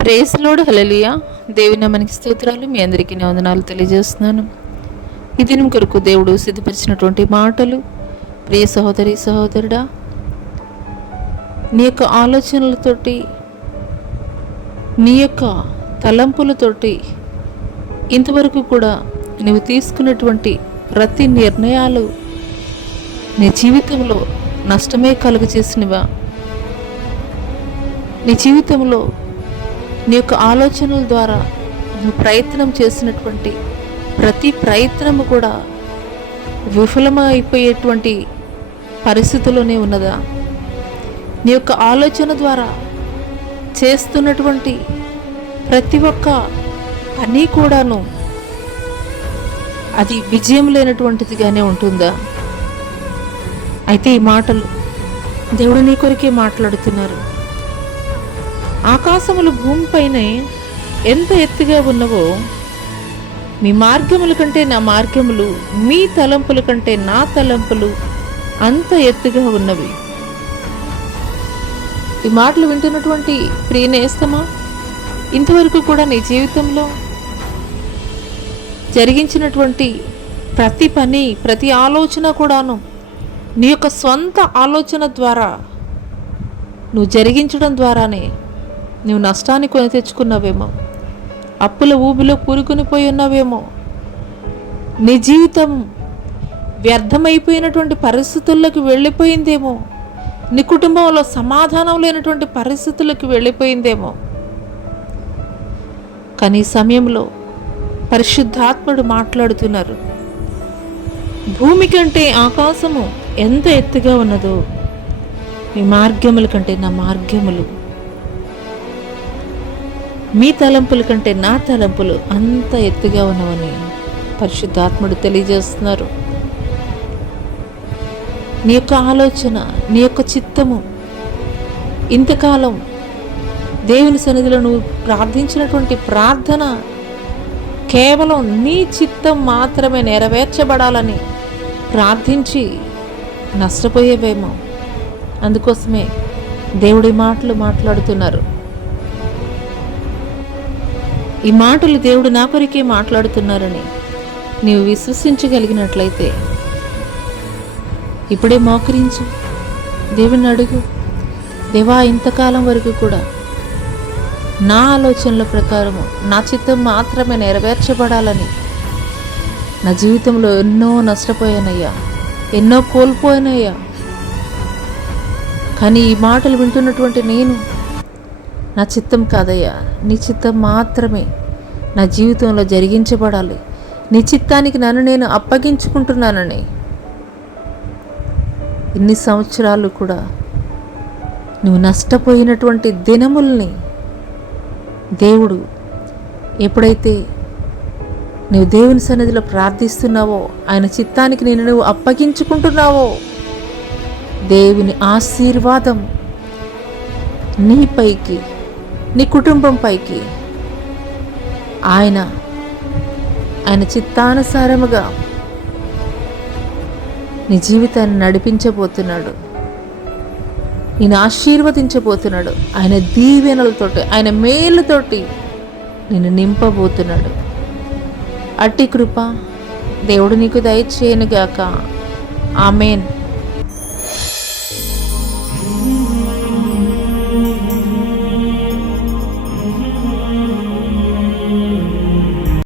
Praise load హల్లెలూయా. దేవుని నామానికి స్తోత్రాలు. మీ అందరికీ వందనాలు తెలియజేస్తున్నాను. ఈ దినం కొరకు దేవుడు సిద్ధపరిచినటువంటి మాటలు. ప్రియ సహోదరి సహోదరుడా, నీ యొక్క ఆలోచనలతోటి, నీ యొక్క తలంపులతోటి ఇంతవరకు కూడా నువ్వు తీసుకున్నటువంటి ప్రతి నిర్ణయాలు నీ జీవితంలో నష్టమే కలుగజేసినవా? నీ జీవితంలో నీ యొక్క ఆలోచనల ద్వారా నువ్వు ప్రయత్నం చేసినటువంటి ప్రతి ప్రయత్నము కూడా విఫలమైపోయేటువంటి పరిస్థితిలోనే ఉన్నదా? నీ యొక్క ఆలోచన ద్వారా చేస్తున్నటువంటి ప్రతి ఒక్క పని కూడాను అది విజయం లేనటువంటిదిగానే ఉంటుందా? అయితే ఈ మాటలు దేవుడు నీ కొరికే మాట్లాడుతున్నారు. ఆకాశములు భూమిపైనే ఎంత ఎత్తుగా ఉన్నవో, మీ మార్గముల కంటే నా మార్గములు, మీ తలంపుల కంటే నా తలంపులు అంత ఎత్తుగా ఉన్నవి. ఈ మాటలు వింటున్నటువంటి ప్రియ నేస్తమా, ఇంతవరకు కూడా నీ జీవితంలో జరిగించినటువంటి ప్రతి పని, ప్రతి ఆలోచన కూడాను నీ యొక్క స్వంత ఆలోచన ద్వారా నువ్వు జరిగించడం ద్వారానే నువ్వు నష్టాన్ని కొని తెచ్చుకున్నావేమో, అప్పుల ఊబిలో కూరుకుని పోయి ఉన్నావేమో, నీ జీవితం వ్యర్థమైపోయినటువంటి పరిస్థితుల్లోకి వెళ్ళిపోయిందేమో, నీ కుటుంబంలో సమాధానం లేనటువంటి పరిస్థితులకు వెళ్ళిపోయిందేమో. కానీ ఈ సమయంలో పరిశుద్ధాత్ముడు మాట్లాడుతున్నారు. భూమి కంటే ఆకాశము ఎంత ఎత్తుగా ఉన్నదో, మీ మార్గముల కంటే నా మార్గములు, మీ తలంపుల కంటే నా తలంపులు అంత ఎత్తుగా ఉన్నవని పరిశుద్ధాత్ముడు తెలియజేస్తున్నారు. నీ యొక్క ఆలోచన, నీ యొక్క చిత్తము, ఇంతకాలం దేవుని సన్నిధిలో నువ్వు ప్రార్థించినటువంటి ప్రార్థన కేవలం నీ చిత్తం మాత్రమే నెరవేర్చబడాలని ప్రార్థించి నష్టపోయేవేమో. అందుకోసమే దేవుడి మాటలు మాట్లాడుతున్నారు. ఈ మాటలు దేవుడు నా కొరికే మాట్లాడుతున్నారని నీవు విశ్వసించగలిగినట్లయితే ఇప్పుడే మోకరించు, దేవుని అడుగు. దేవా, ఇంతకాలం వరకు కూడా నా ఆలోచనల ప్రకారము నా చిత్తం మాత్రమే నెరవేర్చబడాలని నా జీవితంలో ఎన్నో నష్టపోయానయ్యా, ఎన్నో కోల్పోయానయ్యా. కానీ ఈ మాటలు వింటున్నటువంటి నేను, నా చిత్తం కాదయ్యా, నీ చిత్తం మాత్రమే నా జీవితంలో జరిగించబడాలి, నీ చిత్తానికి నన్ను నేను అప్పగించుకుంటున్నానని ఇన్ని సంవత్సరాలు కూడా నువ్వు నష్టపోయినటువంటి దినముల్ని దేవుడు ఎప్పుడైతే నువ్వు దేవుని సన్నిధిలో ప్రార్థిస్తున్నావో, ఆయన చిత్తానికి నేను నువ్వు అప్పగించుకుంటున్నావో, దేవుని ఆశీర్వాదం నీపైకి, నీ కుటుంబం పైకి ఆయన చిత్తానుసారముగా నీ జీవితాన్ని నడిపించబోతున్నాడు. నేను ఆశీర్వదించబోతున్నాడు. ఆయన దీవెనలతోటి, ఆయన మేలుతోటి నిన్ను నింపబోతున్నాడు. అట్టి కృప దేవుడు నీకు దయచేయనుగాక. ఆమేన్.